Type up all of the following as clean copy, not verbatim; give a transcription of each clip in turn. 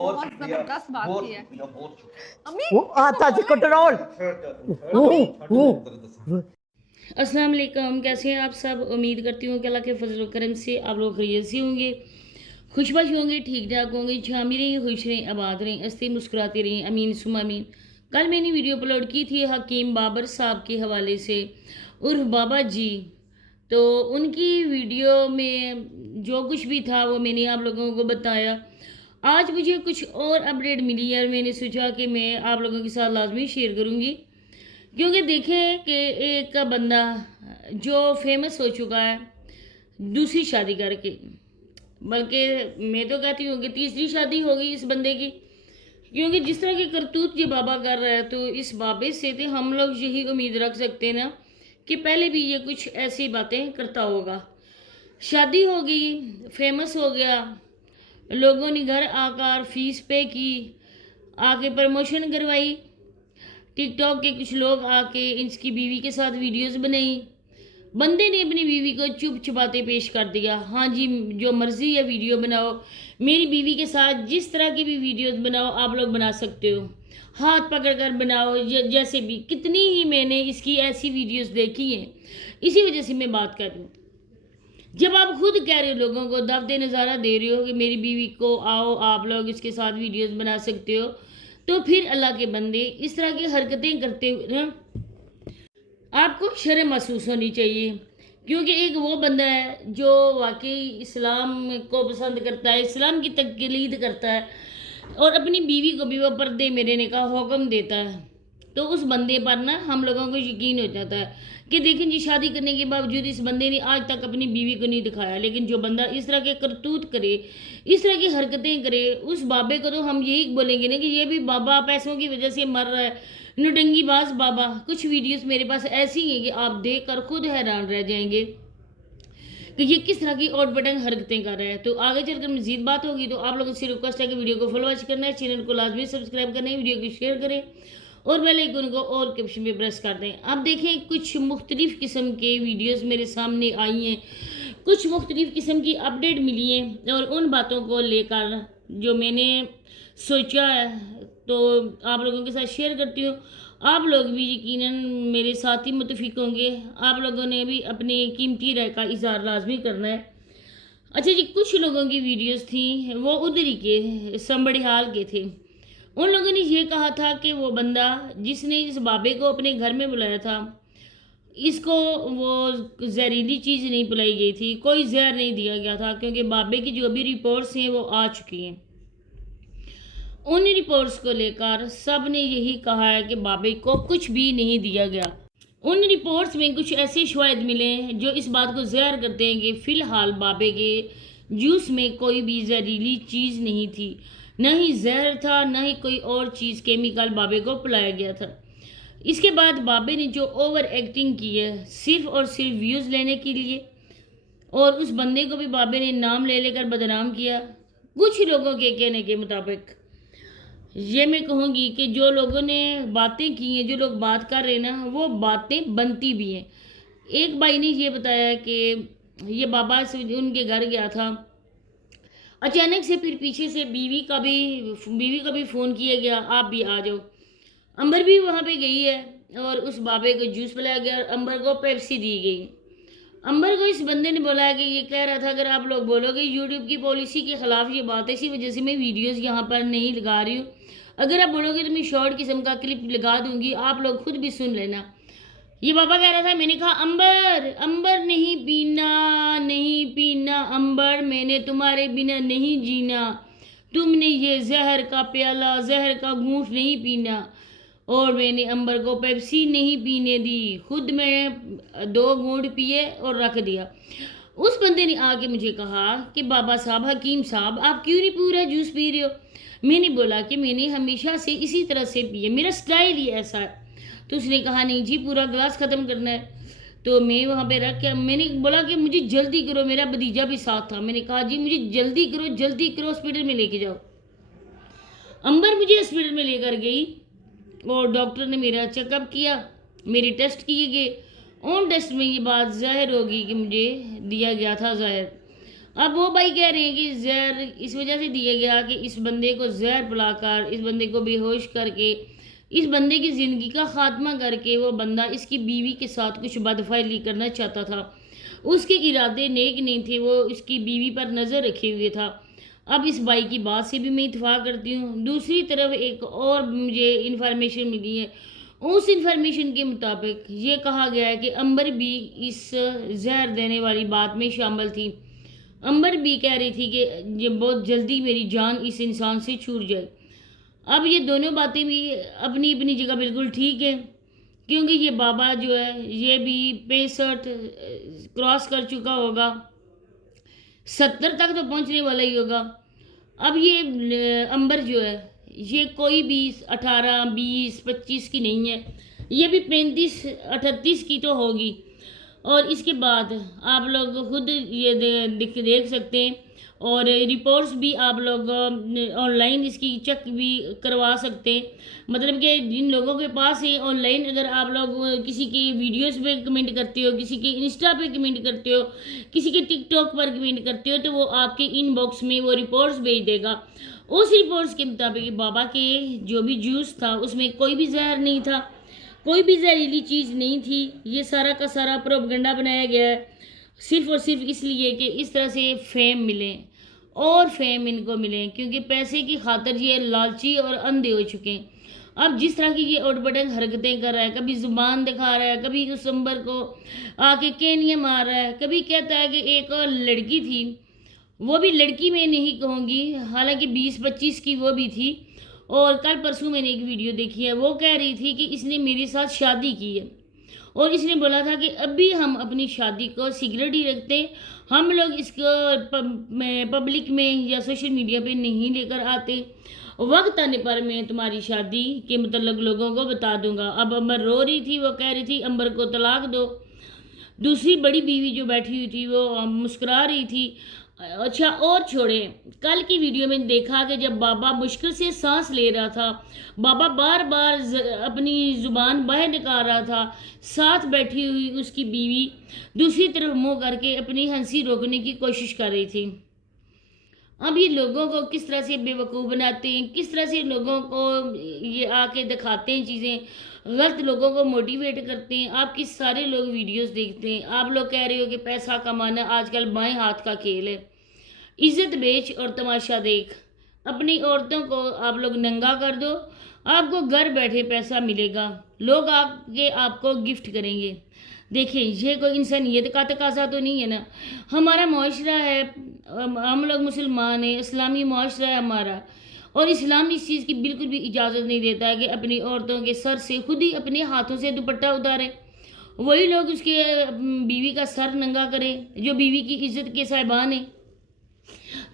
बहुत जबरदस्त बात की है अम्मी। वो आता जी कंट्रोल। अस्सलाम वालेकुम, कैसे हैं आप सब। उम्मीद करती हूँ कि अल्लाह के फजल करम से आप लोग खैरियत से होंगे, खुशबाश होंगे, ठीक ठाक होंगे, छामी रहें, खुश रहें, आबाद रहें, हंसते मुस्कुराते रहें, अमीन सुम अमीन। कल मैंने वीडियो अपलोड की थी हकीम बाबर साहब के हवाले से उर्फ बाबा जी। तो उनकी वीडियो में जो कुछ भी था वो मैंने आप लोगों को बताया। आज मुझे कुछ और अपडेट मिली है और मैंने सोचा कि मैं आप लोगों के साथ लाजमी शेयर करूँगी, क्योंकि देखें कि एक बंदा जो फेमस हो चुका है दूसरी शादी करके, बल्कि मैं तो कहती हूँ कि तीसरी शादी होगी इस बंदे की, क्योंकि जिस तरह की करतूत ये बाबा कर रहा है तो इस बाबे से तो हम लोग यही उम्मीद रख सकते हैं ना कि पहले भी ये कुछ ऐसी बातें करता होगा। शादी हो गई, फेमस हो गया, लोगों ने घर आकर फीस पे की, आके प्रमोशन करवाई, टिकटॉक के कुछ लोग आके इसकी बीवी के साथ वीडियोस बनाई। बंदे ने अपनी बीवी को चुप छुपाते पेश कर दिया, हाँ जी जो मर्जी है वीडियो बनाओ, मेरी बीवी के साथ जिस तरह की भी वीडियोस बनाओ आप लोग बना सकते हो, हाथ पकड़ कर बनाओ, जैसे भी। कितनी ही मैंने इसकी ऐसी वीडियोस देखी हैं, इसी वजह से मैं बात कर रही हूँ। जब आप खुद कह रहे हो, लोगों को दावते नज़ारा दे रहे हो कि मेरी बीवी को आओ आप लोग इसके साथ वीडियोस बना सकते हो, तो फिर अल्लाह के बंदे इस तरह की हरकतें करते हुए ना आपको शर्म महसूस होनी चाहिए। क्योंकि एक वो बंदा है जो वाकई इस्लाम को पसंद करता है, इस्लाम की तकलीद करता है और अपनी बीवी को भी वो पर्दे में रहने का हुक्म देता है। तो उस बंदे पर ना हम लोगों को यकीन हो जाता है कि देखें जी, शादी करने के बावजूद इस बंदे ने आज तक अपनी बीवी को नहीं दिखाया। लेकिन जो बंदा इस तरह के करतूत करे, इस तरह की हरकतें करे, उस बाबे को तो हम यही बोलेंगे ना कि ये भी बाबा पैसों की वजह से मर रहा है, नुटंगीबाज बाबा। कुछ वीडियोस मेरे पास ऐसी हैं कि आप देख कर खुद हैरान रह जाएंगे कि ये किस तरह की ओट पटंग हरकतें कर रहे हैं। तो आगे चलकर मजीद बात होगी, तो आप लोगों से रिक्वेस्ट है कि वीडियो को फॉलो वॉच करना है, चैनल को लाजमी सब्सक्राइब करना है, वीडियो को शेयर करें और बेल आइकन को और कैप्शन पे प्रेस कर दें। अब देखें कुछ मुख्तलिफ किस्म के वीडियोस मेरे सामने आई हैं, कुछ मुख्तलिफ किस्म की अपडेट मिली हैं और उन बातों को लेकर जो मैंने सोचा है तो आप लोगों के साथ शेयर करती हूँ। आप लोग भी यकीनन मेरे साथ ही मुतफिक होंगे, आप लोगों ने भी अपने कीमती राय का इज़हार लाजमी करना है। अच्छा जी, कुछ लोगों की वीडियोस थी वो उधरी के संबड़ियाल के थे। उन लोगों ने ये कहा था कि वो बंदा जिसने इस बाबे को अपने घर में बुलाया था, इसको वो जहरीली चीज़ नहीं पिलाई गई थी, कोई जहर नहीं दिया गया था, क्योंकि बाबे की जो भी रिपोर्ट्स हैं वो आ चुकी हैं। उन रिपोर्ट्स को लेकर सब ने यही कहा है कि बाबे को कुछ भी नहीं दिया गया। उन रिपोर्ट्स में कुछ ऐसे शवाहिद मिले हैं जो इस बात को ज़ाहिर करते हैं कि फ़िलहाल बाबे के जूस में कोई भी जहरीली चीज़ नहीं थी, न ही जहर था, न ही कोई और चीज़ केमिकल बाबे को पिलाया गया था। इसके बाद बाबे ने जो ओवर एक्टिंग की है सिर्फ और सिर्फ व्यूज़ लेने के लिए, और उस बंदे को भी बाबे ने नाम ले लेकर बदनाम किया। कुछ लोगों के कहने के मुताबिक ये मैं कहूँगी कि जो लोगों ने बातें की हैं, जो लोग बात कर रहे हैं ना, वो बातें बनती भी हैं। एक भाई ने ये बताया कि ये बाबा से उनके घर गया था, अचानक से फिर पीछे से बीवी का भी फ़ोन किया गया, आप भी आ जाओ। अंबर भी वहाँ पे गई है और उस बाबे को जूस पिलाया गया और अंबर को पेप्सी दी गई। अंबर को इस बंदे ने बोला कि ये कह रहा था अगर आप लोग बोलोगे यूट्यूब की पॉलिसी के ख़िलाफ़ ये बात है, इसी वजह से मैं वीडियोस यहाँ पर नहीं लगा रही हूँ, अगर आप बोलोगे तो मैं शॉर्ट किस्म का क्लिप लगा दूंगी, आप लोग खुद भी सुन लेना। ये बाबा कह रहा था, मैंने कहा अंबर अंबर नहीं पीना, नहीं पीना अंबर, मैंने तुम्हारे बिना नहीं जीना, तुमने ये जहर का प्याला, जहर का घूंट नहीं पीना, और मैंने अंबर को पेप्सी नहीं पीने दी, खुद मैं 2 घूंट पिए और रख दिया। उस बंदे ने आके मुझे कहा कि बाबा साहब, हकीम साहब, आप क्यों नहीं पूरा जूस पी रहे हो। मैंने बोला कि मैंने हमेशा से इसी तरह से पिए, मेरा स्टाइल ही ऐसा है। तो उसने कहा नहीं जी पूरा गिलास ख़त्म करना है। तो मैं वहाँ पे रख के मैंने बोला कि मुझे जल्दी करो, मेरा भतीजा भी साथ था। मैंने कहा जी मुझे जल्दी करो, जल्दी करो, हॉस्पिटल में लेके जाओ। अंबर मुझे हॉस्पिटल में लेकर गई और डॉक्टर ने मेरा चेकअप किया, मेरे टेस्ट किए गए। उन टेस्ट में ये बात जाहिर होगी कि मुझे दिया गया था जहर। अब वो भाई कह रहे हैं कि जहर इस वजह से दिया गया कि इस बंदे को जहर पिलाकर, इस बंदे को बेहोश करके, इस बंदे की ज़िंदगी का ख़ात्मा करके वो बंदा इसकी बीवी के साथ कुछ बदफैली करना चाहता था। उसके इरादे नेक नहीं थे, वो इसकी बीवी पर नज़र रखे हुए था। अब इस भाई की बात से भी मैं इत्फाक करती हूँ। दूसरी तरफ एक और मुझे इन्फॉर्मेशन मिली है। उस इन्फॉर्मेशन के मुताबिक ये कहा गया है कि अंबर भी इस जहर देने वाली बात में शामिल थी। अंबर भी कह रही थी कि ये बहुत जल्दी मेरी जान इस इंसान से छूट जाए। अब ये दोनों बातें भी अपनी अपनी जगह बिल्कुल ठीक है, क्योंकि ये बाबा जो है ये भी 65 क्रॉस कर चुका होगा, 70 तक तो पहुंचने वाला ही होगा। अब ये अंबर जो है ये कोई भी 18, 20, 25 की नहीं है, ये भी 35, 38 की तो होगी। और इसके बाद आप लोग खुद ये देख सकते हैं, और रिपोर्ट्स भी आप लोग ऑनलाइन इसकी चेक भी करवा सकते हैं। मतलब कि जिन लोगों के पास है ऑनलाइन, अगर आप लोग किसी के वीडियोस पे कमेंट करते हो, किसी के इंस्टा पे कमेंट करते हो, किसी के टिकटॉक पर कमेंट करते हो, तो वो आपके इनबॉक्स में वो रिपोर्ट्स भेज देगा। उस रिपोर्ट्स के मुताबिक बाबा के जो भी जूस था उसमें कोई भी जहर नहीं था, कोई भी जहरीली चीज़ नहीं थी। ये सारा का सारा प्रोपगंडा बनाया गया है सिर्फ और सिर्फ इसलिए कि इस तरह से फेम मिले और फेम इनको मिले, क्योंकि पैसे की खातिर ये लालची और अंधे हो चुके हैं। अब जिस तरह की ये उटपटंग हरकतें कर रहा है, कभी जुबान दिखा रहा है, कभी उस अंबर को आके केनिया मार रहा है, कभी कहता है कि एक और लड़की थी, वो भी लड़की में नहीं कहूँगी, हालांकि 20-25 की वो भी थी। और कल परसों मैंने एक वीडियो देखी है, वो कह रही थी कि इसने मेरे साथ शादी की है और इसने बोला था कि अभी हम अपनी शादी को सीक्रेट ही रखते हैं, हम लोग इसको पब्लिक में या सोशल मीडिया पे नहीं लेकर आते, वक्त आने पर मैं तुम्हारी शादी के मतलब लोगों को बता दूंगा। अब अमर रो रही थी, वो कह रही थी अंबर को तलाक दो। दूसरी बड़ी बीवी जो बैठी हुई थी वो मुस्कुरा रही थी। अच्छा, और छोड़े, कल की वीडियो में देखा कि जब बाबा मुश्किल से सांस ले रहा था, बाबा बार बार अपनी ज़ुबान बाहर निकाल रहा था, साथ बैठी हुई उसकी बीवी दूसरी तरफ मुंह करके अपनी हंसी रोकने की कोशिश कर रही थी। अब ये लोगों को किस तरह से बेवकूफ़ बनाते हैं, किस तरह से लोगों को ये आके दिखाते हैं चीज़ें, गलत लोगों को मोटिवेट करते हैं। आपकी सारे लोग वीडियोस देखते हैं, आप लोग कह रहे हो कि पैसा कमाना आजकल बाएं हाथ का खेल है। इज्जत बेच और तमाशा देख, अपनी औरतों को आप लोग नंगा कर दो, आपको घर बैठे पैसा मिलेगा, लोग आके आपको गिफ्ट करेंगे। देखिए, ये कोई इंसानियत का तकाजा तो नहीं है ना। हमारा मुआशरा है, हम लोग मुसलमान हैं, इस्लामी मुआशरा है हमारा, और इस्लाम इस चीज़ की बिल्कुल भी इजाज़त नहीं देता है कि अपनी औरतों के सर से खुद ही अपने हाथों से दुपट्टा उतारें, वही लोग उसके बीवी का सर नंगा करें जो बीवी की इज्जत के साहिबान हैं।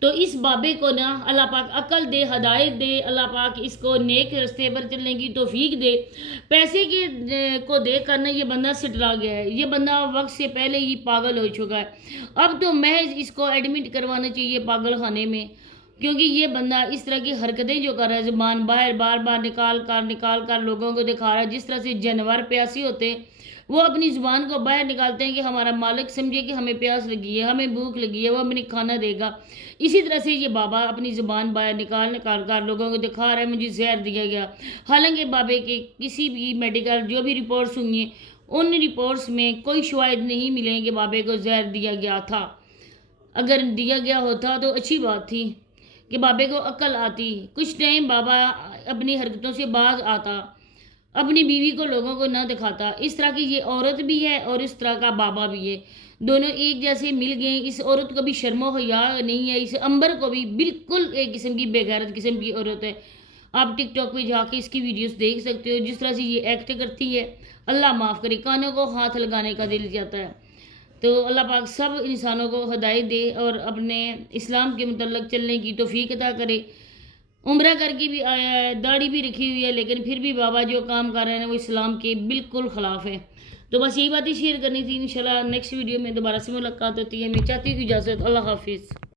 तो इस बाबे को ना अल्लाह पाक अकल दे, हदायत दे, अल्लाह पाक इसको नेक रास्ते पर चलने की तौफीक दे। पैसे के को देख कर ना ये बंदा सिटरा गया है, ये बंदा वक्त से पहले ही पागल हो चुका है। अब तो महज इसको एडमिट करवाना चाहिए पागल खाने में, क्योंकि ये बंदा इस तरह की हरकतें जो कर रहा है, ज़ुबान बाहर बार बार निकाल कर लोगों को दिखा रहा है। जिस तरह से जानवर प्यासी होते हैं, वो अपनी ज़ुबान को बाहर निकालते हैं कि हमारा मालिक समझे कि हमें प्यास लगी है, हमें भूख लगी है, वो हमें खाना देगा। इसी तरह से ये बाबा अपनी ज़ुबान बाहर निकाल कर लोगों को दिखा रहा है मुझे जहर दिया गया। हालांकि बाबे के किसी भी मेडिकल जो भी रिपोर्ट्स हुई हैं, उन रिपोर्ट्स में कोई शवाहिद नहीं मिले कि बाबे को जहर दिया गया था। अगर दिया गया होता तो अच्छी बात थी कि बाबे को अक्ल आती, कुछ टाइम बाबा अपनी हरकतों से बाज आता, अपनी बीवी को लोगों को न दिखाता। इस तरह की ये औरत भी है और इस तरह का बाबा भी है, दोनों एक जैसे मिल गए। इस औरत को भी शर्मो हया नहीं है, इस अंबर को भी बिल्कुल एक किस्म की बेगैरत किस्म की औरत है। आप टिकटॉक पे जाके इसकी वीडियोस देख सकते हो, जिस तरह से ये एक्ट करती है, अल्लाह माफ़ करे, कानों को हाथ लगाने का दिल जाता है। तो अल्लाह पाक सब इंसानों को हदायत दे और अपने इस्लाम के मुतल्लक चलने की तौफीक अता करे। उम्रा करके भी आया है, दाढ़ी भी रखी हुई है, लेकिन फिर भी बाबा जो काम कर रहे हैं वो इस्लाम के बिल्कुल ख़िलाफ़ है। तो बस यही बातें शेयर करनी थी। इंशाल्लाह नेक्स्ट वीडियो में दोबारा से मुलाकात होती है। मैं चाहती हूँ इजाज़त, अल्लाह हाफिज़।